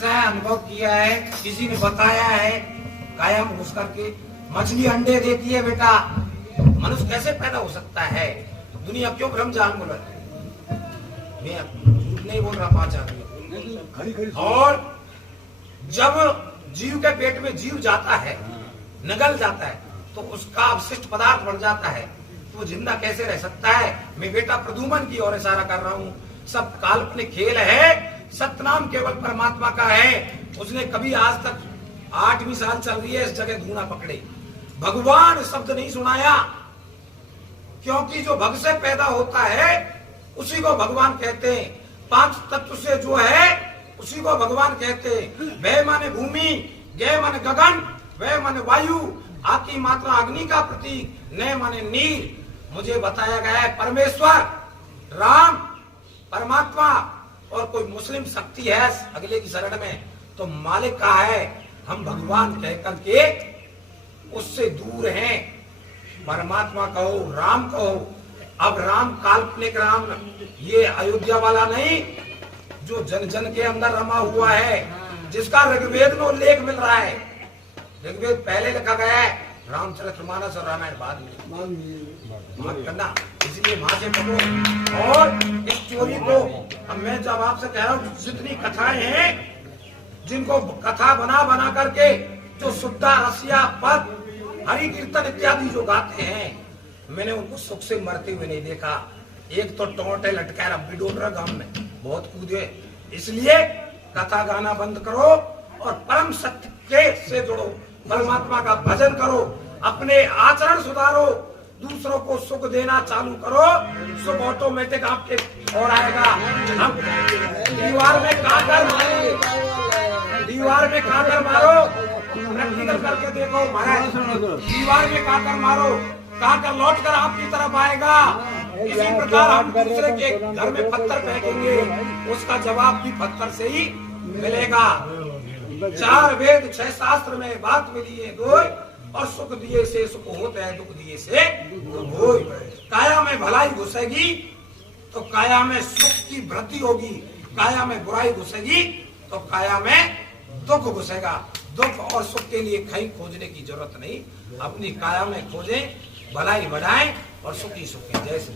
ऐसा है, अनुभव किया है, किसी ने बताया है, काया में घुस करके मछली अंडे देती है बेटा, मनुष्य कैसे पैदा हो सकता है? दुनिया क्यों भ्रम जाल बोल रहा है? मैं झूठ नहीं बोल रहा, 5 आदमी। और जब जीव के पेट में जीव जाता है, निगल जाता है, तो उसका अवशिष्ट पदार्थ बढ़ जाता है, तो वो जिंदा कैसे रह सकता है? मैं बेटा प्रदुमन की ओर इशारा कर रहा हूँ। सब काल्पनिक खेल है, सतनाम केवल परमात्मा का है। उसने कभी आज तक 8वीं साल चल रही है इस जगह धूना पकड़े, भगवान शब्द नहीं सुनाया, क्योंकि जो भग से पैदा होता है उसी को भगवान कहते हैं। 5 तत्व से जो है उसी को भगवान कहते हैं। वह माने भूमि, गे माने गगन, वह माने वायु, आकी मात्रा अग्नि का प्रतीक, न माने नीर। मुझे बताया गया है परमेश्वर, राम, परमात्मा और कोई मुस्लिम शक्ति है अगले की शरण में, तो मालिक का है। हम भगवान कह करके उससे दूर हैं। परमात्मा कहो, राम कहो। अब राम काल्पनिक राम, ये अयोध्या वाला नहीं जो जन जन के अंदर रमा हुआ है, जिसका ऋग्वेद में उल्लेख मिल रहा है। ऋग्वेद पहले लिखा गया है, रामचरितमानस और रामायण बाद में मत करना। इसलिए वहां से पढ़ो। और इस चोरी को अब मैं जब आपसे कह रहा हूँ, जितनी कथाएं हैं, जिनको कथा बना बना करके जो शुद्धा रसिया पद हरि कीर्तन इत्यादि जो गाते हैं, मैंने उनको सुख से मरते हुए नहीं देखा। एक तो टोटे लटका अब भी डोल रहा गांव में, बहुत कूदे। इसलिए कथा गाना बंद करो और परम सत्य के से जुड़ो, परमात्मा का भजन करो, अपने आचरण सुधारो, दूसरों को सुख देना चालू करो, सुख ऑटोमेटिक आपके और आएगा। हम दीवार में काकर मारेंगे, दीवार में काकर मारो, प्रैक्टिकल करके देखो महाराज। दीवार में काकर मारो, काकर लौट कर आपकी तरफ आएगा। इसी प्रकार हम दूसरे के घर में पत्थर फेंकेंगे, उसका जवाब भी पत्थर से ही मिलेगा। 4 वेद 6 शास्त्र में बात मिली है दो, और सुख दिए से सुख होता है, दुख दिए से दुख होय। काया में भलाई घुसेगी तो काया में सुख की वृद्धि होगी, काया में बुराई घुसेगी तो काया में दुख घुसेगा। दुख और सुख के लिए कहीं खोजने की जरूरत नहीं, अपनी काया में खोजें, भलाई बढ़ाएं और सुखी सुखी। जय श्री